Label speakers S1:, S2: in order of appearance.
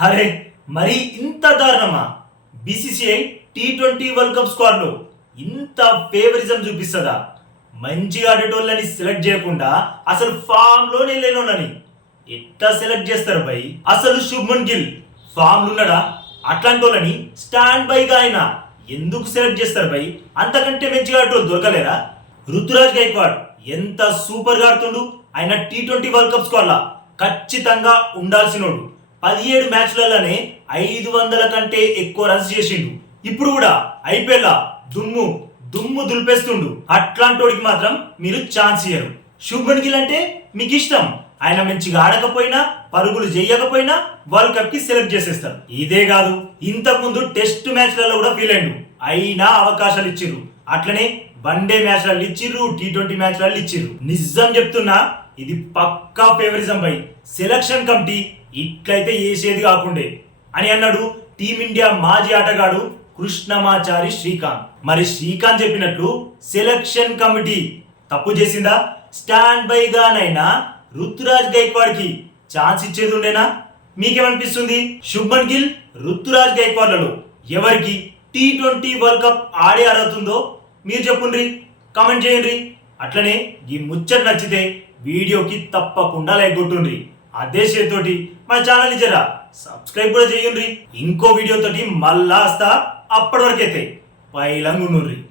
S1: అరే మరి ఇంత దారుణమా? BCCI T twenty world cup స్క్వాడ్లో ఇంత ఫేవరిజం చూపిస్తుందా? మంచిగా ఆడేటోళ్ళని సెలెక్ట్ చేయకుండా అసలు ఫామ్లోనే లేనోళ్ళని. ఎట్లా సెలెక్ట్ చేస్తారు బై? అసలు శుభ్మన్ గిల్ ఫామ్ ఉన్నాడా అట్లాంటి వాళ్ళని స్టాండ్ బైగా ఆయన ఎందుకు సెలెక్ట్ చేస్తారు బై? అంతకంటే మంచిగా ఆడేటోళ్ళు దొరకలేరా? రుతురాజ్ గైక్వాడ్ ఎంత సూపర్గా ఆడుతుండు? ఆయన T twenty world cup squad లా ఖచ్చితంగా ఉండాల్సినోడు. పదిహేడు మ్యాచ్లలోనే ఐదు వందల కంటే ఎక్కువ రన్స్ చేసిండు. ఇప్పుడు కూడా ఐపీఎల్ దుమ్ము దుమ్ము దులిపేస్తుండు. అట్లాంటోడికి మాత్రం మీరు ఛాన్స్ ఇయ్యరు. శుభ్మన్ గిల్ అంటే మీకు ఇష్టం. ఆయన మంచిగా ఆడకపోయినా పరుగులు చేయకపోయినా వరల్డ్ కప్కి సెలెక్ట్ చేసేస్తారు. ఇదే కాదు ఇంతకుముందు టెస్ట్ మ్యాచ్లలో కూడా ఫీల్ అయ్యిండు. అయినా అవకాశాలు ఇచ్చిర్రు. అట్లనే వన్డే మ్యాచ్లలో ఇచ్చిర్రు టీ ట్వంటీ మ్యాచ్లలో ఇచ్చిర్రు. నిజం చెప్తున్నా ఇది పక్కా ఫేవరిజం బై సెలక్షన్ కమిటీ ఇట్లయితే వేసేది కాకుండే. అని అన్నాడు టీమిండియా మాజీ ఆటగాడు కృష్ణమాచారి శ్రీకాంత్. మరి శ్రీకాంత్ చెప్పినట్లు సెలక్షన్ కమిటీ తప్పు చేసిందా? స్టాండ్ బైగానైనా రుతురాజ్ గైక్వాడ్కి ఛాన్స్ ఇచ్చేది ఉండేనా? మీకేమనిపిస్తుంది? శుభ్మన్ గిల్ రుతురాజ్ గైక్వాడ్లలో ఎవరికి టీ ట్వంటీ వరల్డ్ కప్ ఆడే అర్హత ఉందో మీరు చెప్పుండ్రి కామెంట్ చేయండి. అట్లనే ఈ ముచ్చట నచ్చితే వీడియోకి తప్పకుండా లైక్ కొట్టుండ్రి. అదే చేతోటి మన ఛానల్ జరా సబ్స్క్రైబ్ కూడా చేయండి ఇంకో వీడియోతోటి మళ్ళా వస్తా. అప్పటి వరకైతే పైలంగా ఉండుండ్రి